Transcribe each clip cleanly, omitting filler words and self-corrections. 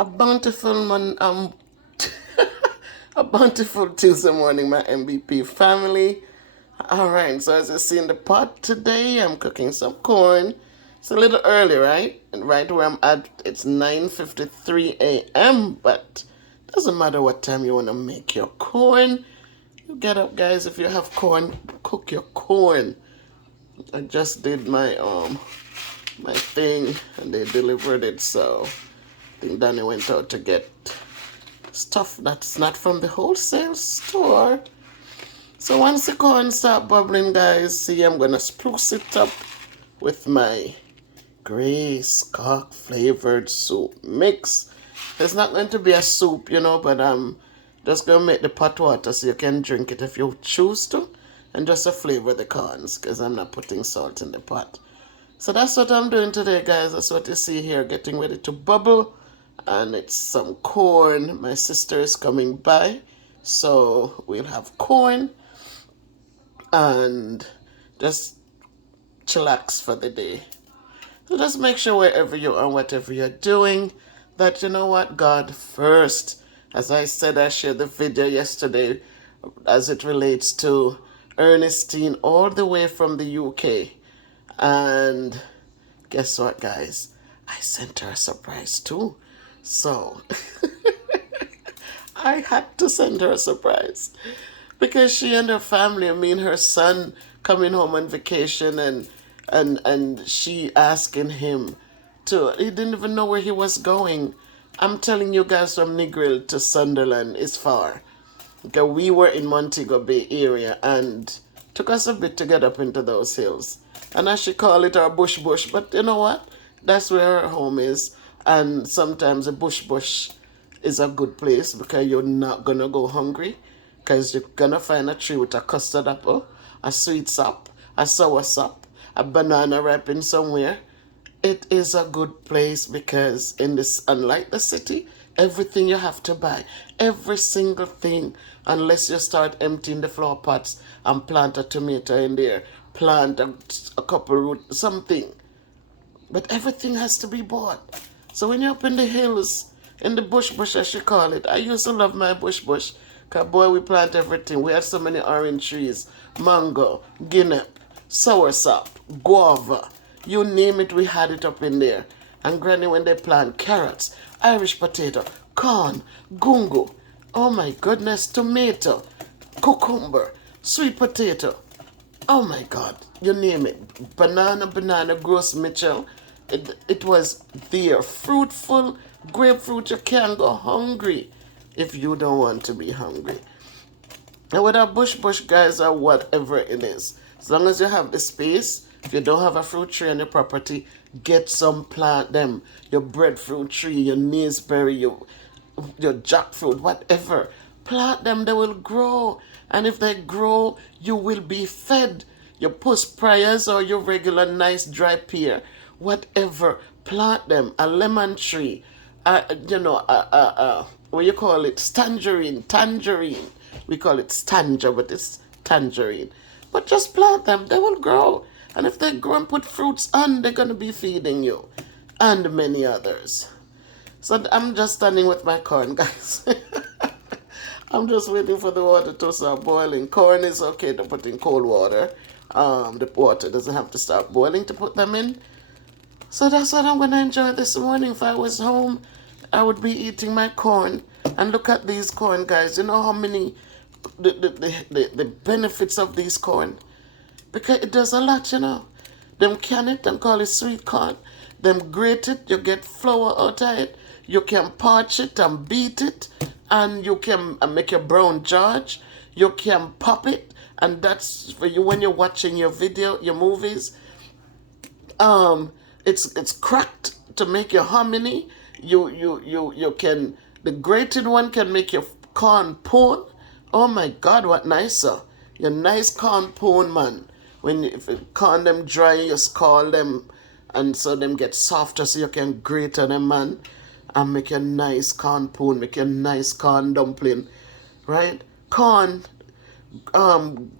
A bountiful a bountiful Tuesday morning, my MVP family. All right, so as you see in the pot today, I'm cooking some corn. It's a little early, right? And right where I'm at, it's 9:53 a.m. But doesn't matter what time you want to make your corn. You get up, guys. If you have corn, cook your corn. I just did my thing, and they delivered it. So I think Danny went out to get stuff that's not from the wholesale store. So once the corn start bubbling, guys, see, I'm gonna spruce it up with my Grace Cock flavored soup mix. It's not going to be a soup, but I'm just gonna make the pot water so you can drink it if you choose to, and just to flavor the corns, because I'm not putting salt in the pot. So that's what I'm doing today, guys. That's what you see here, getting ready to bubble. And it's some corn. My sister is coming by, so we'll have corn and just chillax for the day. So just make sure wherever you are, whatever you're doing, that you know what, God first. As I said, I shared the video yesterday as it relates to Ernestine all the way from the UK. And guess what, guys? I sent her a surprise too. So I had to send her a surprise because she and her family, I mean her son coming home on vacation, and she asking him to, he didn't even know where he was going. I'm telling you guys, from Negril to Sunderland is far. Okay, we were in Montego Bay area and took us a bit to get up into those hills. And as she call it, our bush, but you know what? That's where her home is. And sometimes a bush is a good place because you're not gonna go hungry, because you're gonna find a tree with a custard apple, a sweet sap, a sour sap, a banana ripening somewhere. It is a good place because in this, unlike the city, everything you have to buy, every single thing, unless you start emptying the flower pots and plant a tomato in there, plant a couple root, something. But everything has to be bought. So when you're up in the hills, in the bush as she call it, I used to love my bush. Cause boy, we plant everything. We had so many orange trees, mango, guinea, soursop, guava. You name it, we had it up in there. And granny, when they plant carrots, Irish potato, corn, gungo, oh my goodness, tomato, cucumber, sweet potato. Oh my God, you name it. Banana, Gross Mitchell. It was there. Fruitful grapefruit. You can't go hungry if you don't want to be hungry. And with our bush guys, or whatever it is, as long as you have the space, if you don't have a fruit tree on your property, get some, plant them. Your breadfruit tree, your naseberry, your jackfruit, whatever. Plant them, they will grow. And if they grow, you will be fed. Your post prayers or your regular nice dry pear, whatever. Plant them. A lemon tree, what you call it? Tangerine. We call it stanger, but it's tangerine. But just plant them, they will grow. And if they grow and put fruits on, they're going to be feeding you. And many others. So I'm just standing with my corn, guys. I'm just waiting for the water to start boiling. Corn is okay to put in cold water. The water doesn't have to start boiling to put them in. So that's what I'm going to enjoy this morning. If I was home, I would be eating my corn. And look at these corn, guys. You know how many, the benefits of these corn? Because it does a lot, Them can it, them call it sweet corn. Them grate it, you get flour out of it. You can parch it and beat it. And you can make your brown George. You can pop it. And that's for you when you're watching your video, your movies. It's cracked to make your hominy. You can, the grated one can make your corn pone. Oh my God, what nicer. Your nice corn pone, man. If you corn them dry, you scald them, and so them get softer so you can grate on them, man. And make your nice corn pone, make your nice corn dumpling. Right? Corn,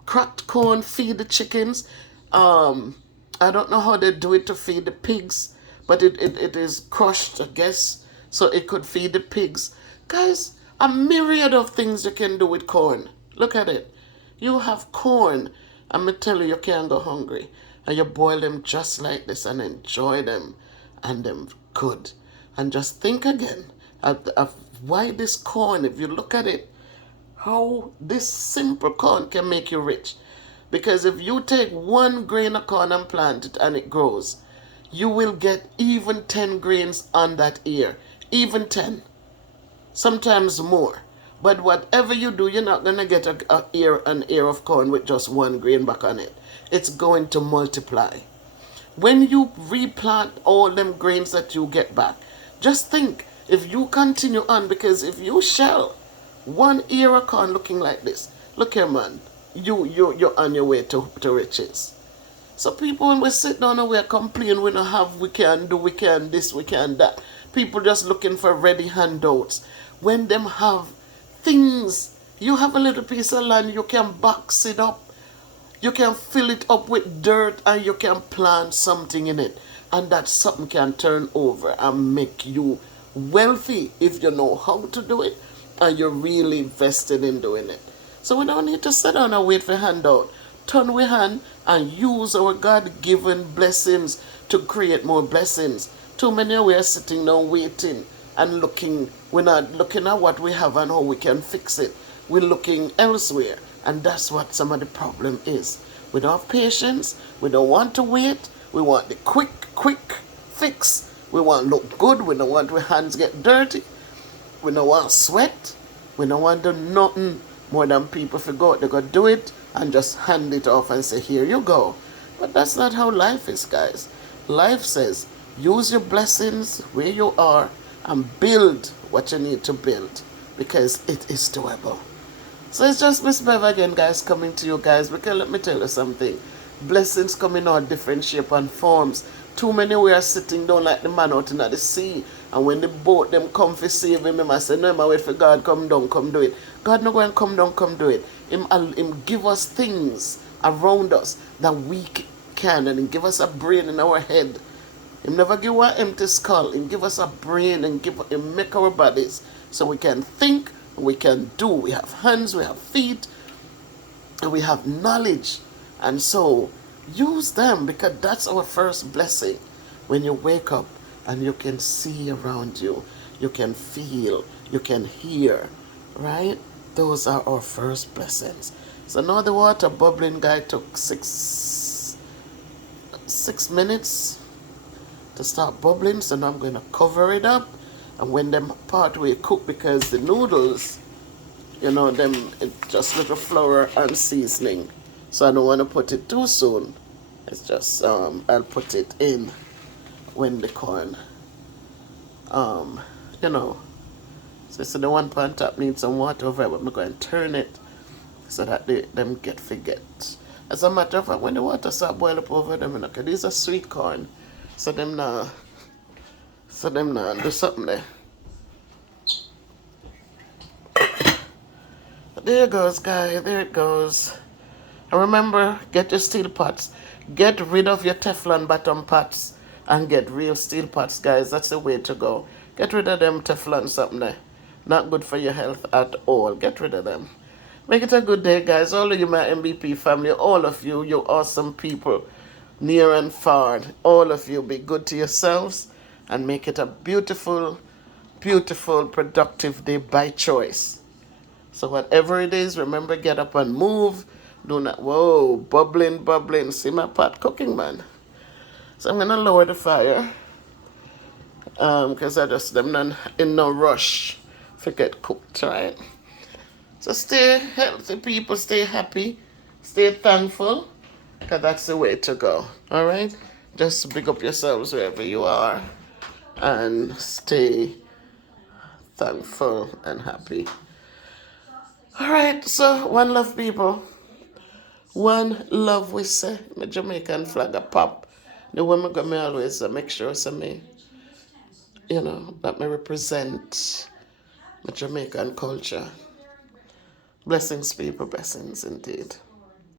cracked corn, feed the chickens. I don't know how they do it to feed the pigs, but it is crushed, I guess, so it could feed the pigs. Guys, a myriad of things you can do with corn. Look at it. You have corn. I'm going to tell you, you can't go hungry. And you boil them just like this and enjoy them. And them good. And just think again of why this corn, if you look at it, how this simple corn can make you rich. Because if you take 1 grain of corn and plant it and it grows, you will get even 10 grains on that ear. Even 10. Sometimes more. But whatever you do, you're not going to get an ear of corn with just 1 grain back on it. It's going to multiply. When you replant all them grains that you get back, just think, if you continue on, because if you shell 1 ear of corn looking like this, look here, man, you're on your way to riches. So people, when we sit down and we complain, we don't have, we can do, we can this, we can that. People just looking for ready handouts. When them have things, you have a little piece of land, you can box it up. You can fill it up with dirt and you can plant something in it. And that something can turn over and make you wealthy if you know how to do it and you're really invested in doing it. So we don't need to sit down and wait for handout. Turn we hand and use our God-given blessings to create more blessings. Too many of we are sitting now waiting and looking. We're not looking at what we have and how we can fix it. We're looking elsewhere. And that's what some of the problem is. We don't have patience. We don't want to wait. We want the quick fix. We want to look good. We don't want our hands get dirty. We don't want sweat. We don't want to do nothing more than people forgot. They got to do it and just hand it off and say, here you go. But that's not how life is, guys. Life says, use your blessings where you are and build what you need to build because it is doable. So it's just Miss Bev again, guys, coming to you guys, because let me tell you something. Blessings come in all different shape and forms. Too many we are sitting down like the man out in the sea. And when the boat them come for save him, I say, no, I wait for God, come down, come do it. God no go and come down, come do it. Him give us things around us that we can, and him give us a brain in our head. Him never give us an empty skull. Him give us a brain and him make our bodies so we can think, we can do. We have hands, we have feet, and we have knowledge. And so use them, because that's our first blessing. When you wake up and you can see around you, you can feel, you can hear, right? Those are our first blessings. So now the water bubbling guy took 6 minutes to start bubbling. So now I'm going to cover it up. And when them part way cook, because the noodles, you know, them it's just little flour and seasoning. So I don't want to put it too soon. It's just I'll put it in when the corn you know. So the one pan top needs some water over it, but I'm going to turn it so that them get forget. As a matter of fact, when the water start boil up over them, okay, these are sweet corn. So them now do something there. There it goes, guys. There it goes. And remember, get your steel pots. Get rid of your Teflon bottom pots and get real steel pots, guys. That's the way to go. Get rid of them Teflon something there. Not good for your health at all. Get rid of them. Make it a good day, guys. All of you, my MVP family, all of you, you awesome people, near and far. All of you, be good to yourselves and make it a beautiful, beautiful, productive day by choice. So whatever it is, remember, get up and move. Do not, whoa, bubbling. See my pot cooking, man. So I'm going to lower the fire. Because I just, I'm not in no rush to get cooked, right? So stay healthy, people. Stay happy. Stay thankful. Because that's the way to go. All right? Just pick up yourselves wherever you are. And stay thankful and happy. All right, so one love, people. One love, we say. My Jamaican flag a pop. The women got me always make sure so me, you know, that me represent my Jamaican culture. Blessings, people, blessings indeed.